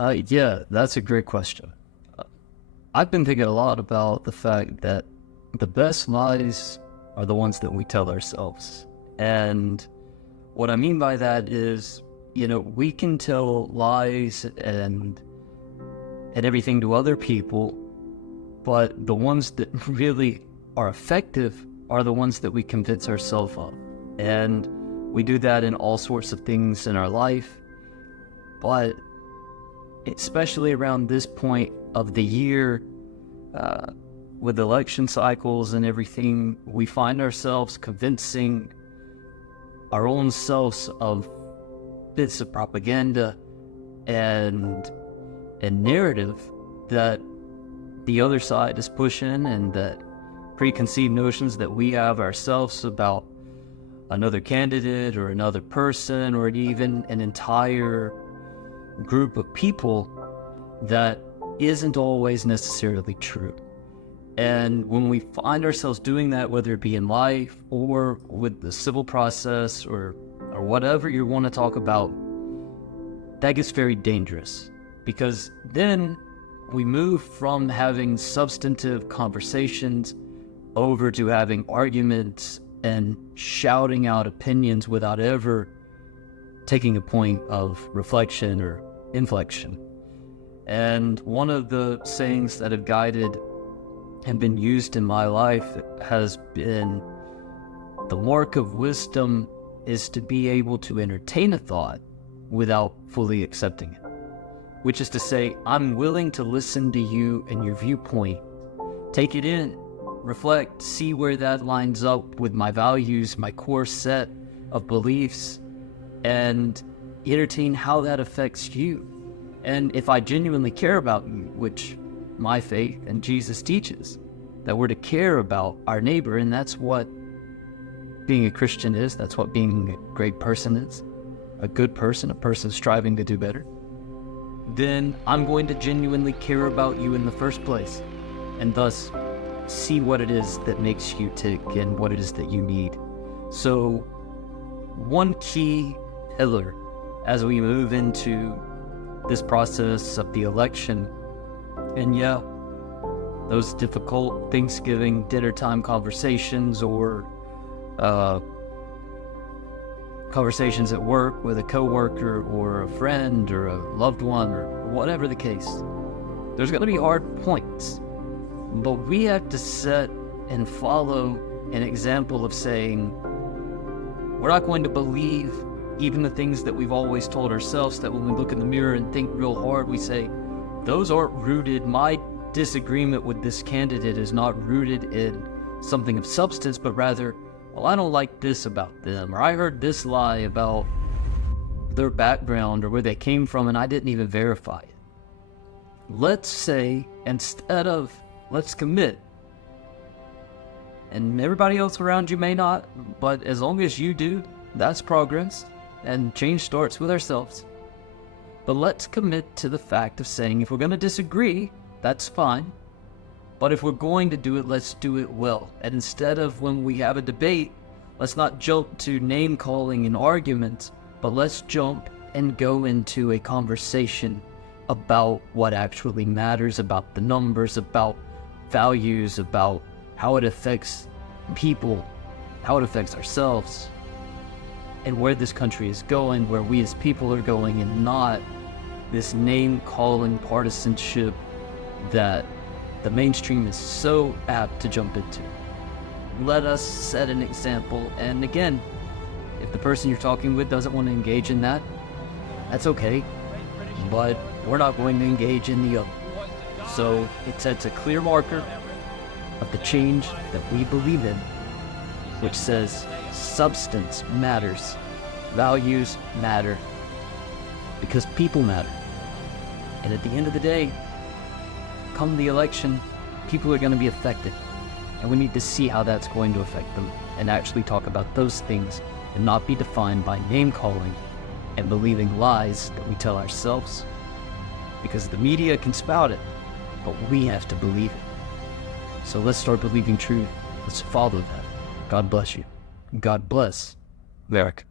Yeah, that's a great question. Uh, I've been thinking a lot about the fact that the best lies are the ones that we tell ourselves. And what I mean by that is, we can tell lies and everything to other people, but the ones that really are effective are the ones that we convince ourselves of. And we do that in all sorts of things in our life, but especially around this point of the year, with election cycles and everything, we find ourselves convincing our own selves of bits of propaganda and narrative that the other side is pushing, and that preconceived notions that we have ourselves about another candidate or another person or even an entire group of people that isn't always necessarily true. And when we find ourselves doing that, whether it be in life or with the civil process or whatever you want to talk about, that gets very dangerous, because then we move from having substantive conversations over to having arguments and shouting out opinions without ever taking a point of reflection or inflection. And one of the sayings that have guided and been used in my life has been, the mark of wisdom is to be able to entertain a thought without fully accepting it. Which is to say, I'm willing to listen to you and your viewpoint, take it in, reflect, see where that lines up with my values, my core set of beliefs, and entertain how that affects you. And if I genuinely care about you, which my faith and Jesus teaches, that we're to care about our neighbor, and that's what being a Christian is, that's what being a great person is, a good person, a person striving to do better, then I'm going to genuinely care about you in the first place, and thus see what it is that makes you tick and what it is that you need. So one key pillar as we move into this process of the election, and yeah, those difficult Thanksgiving dinner time conversations or conversations at work with a coworker or a friend or a loved one or whatever the case, there's going to be hard points, but we have to set and follow an example of saying, we're not going to believe even the things that we've always told ourselves, that when we look in the mirror and think real hard, we say, those aren't rooted, my disagreement with this candidate is not rooted in something of substance, but rather, well, I don't like this about them, or I heard this lie about their background or where they came from, and I didn't even verify it. Let's say, instead of, let's commit, and everybody else around you may not, but as long as you do, that's progress, and change starts with ourselves. But let's commit to the fact of saying, if we're going to disagree, that's fine, but if we're going to do it, let's do it well. And instead of, when we have a debate, let's not jump to name calling and arguments, but let's jump and go into a conversation about what actually matters, about the numbers, about values, about how it affects people, how it affects ourselves, and where this country is going, where we as people are going, and not this name-calling partisanship that the mainstream is so apt to jump into. Let us set an example, and again, if the person you're talking with doesn't want to engage in that, that's okay, but we're not going to engage in the other. So it sets a clear marker of the change that we believe in, which says substance matters, values matter, because people matter. And at the end of the day, come the election, people are going to be affected, and we need to see how that's going to affect them and actually talk about those things and not be defined by name calling and believing lies that we tell ourselves, because the media can spout it, but we have to believe it. So let's start believing truth. Let's follow that. God bless you. God bless America.